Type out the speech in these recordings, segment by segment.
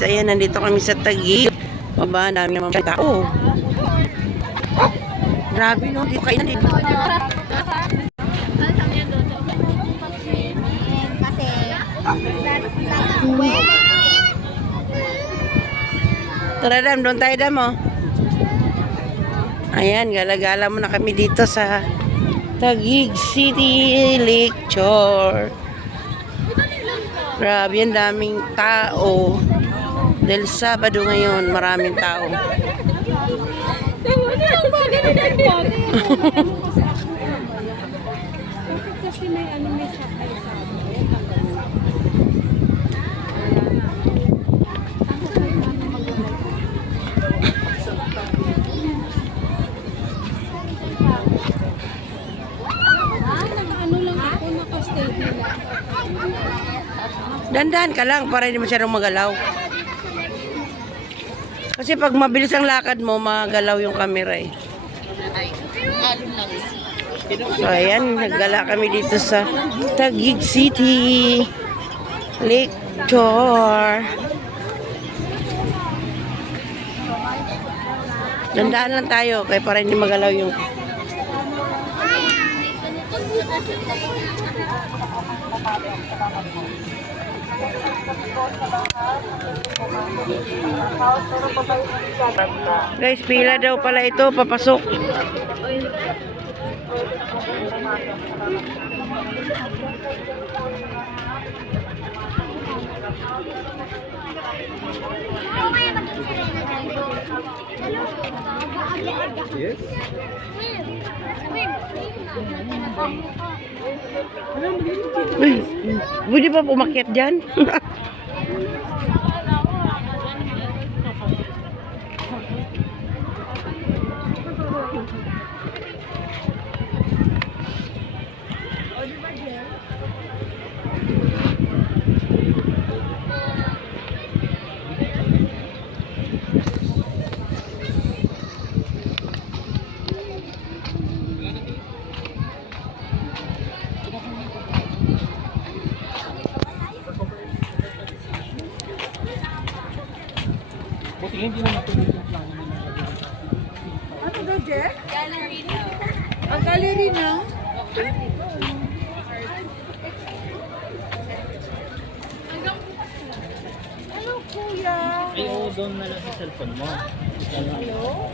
Ayan, nandito kami sa Taguig. Baba, dami naman tao. Grabe no, dito kayo nandito. Tara dam, doon tayo dam oh. Ayan, gala-gala muna kami dito sa Taguig City Lakeshore. Grabe, ang daming tao. Dahil Sabado ngayon, maraming tao. Kasi may ano, may shop na isa. Ano lang ako, nakastay nila. Dandan ka lang para hindi masyadong magalaw. Kasi pag mabilis ang lakad mo, magalaw yung camera eh. So ayan, naggala kami dito sa Taguig City Lakeshore. Dandaan lang tayo kaya para hindi magalaw yung guys, pila daw pala ito, papasok. Yes. Uy, pwede ba umakyat dyan? Buti hindi naman ito yung plano nila. Ano daw, Jeff? Gallery na. Ang gallery na? Hello, kuya. Ay, oo, doon na lang sa cellphone mo. Hello?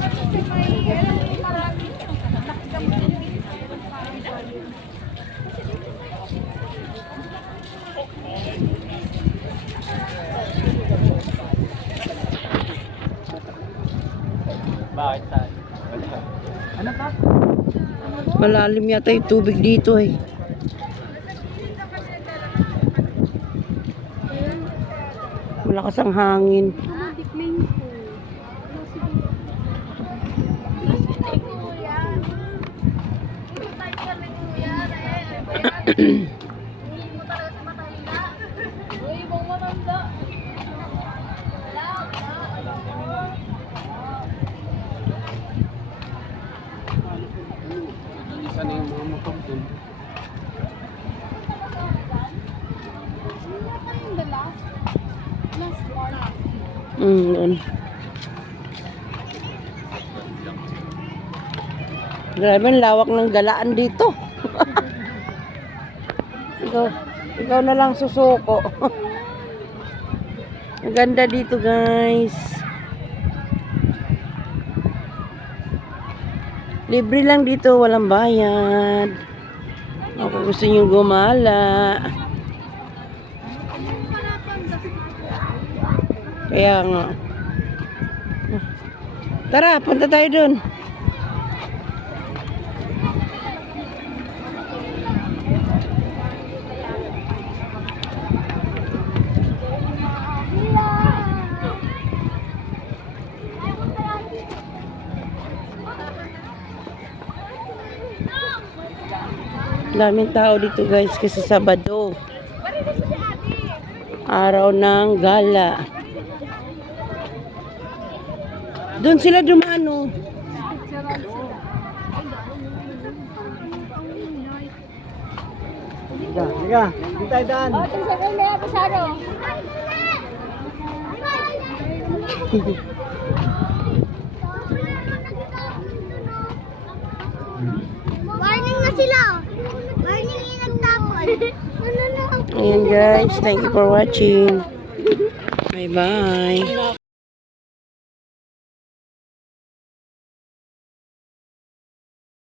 Kasi may, alam mo, marami. Nakita mo yung Bakit tayo? Ano pa? Malalim yata yung tubig dito eh. Malakas ang hangin. decline ko. Isa na yung mga motor doon. The last part. Yun. Grabe, ang lawak ng galaan dito. ikaw na lang susuko. Ang ganda dito, guys. Libre lang dito, walang bayad. Kung gusto niyo gumala. Kaya nga. Tara, punta tayo dun. Daming tao dito, guys, kasi Sabado. Araw ng gala. Doon sila dumano. Liga. Hindi tayo daan. Oh, ito sa kanya, pasaro. Warning na sila. Warning yung nagtapon. Ayan guys, thank you for watching. Bye bye.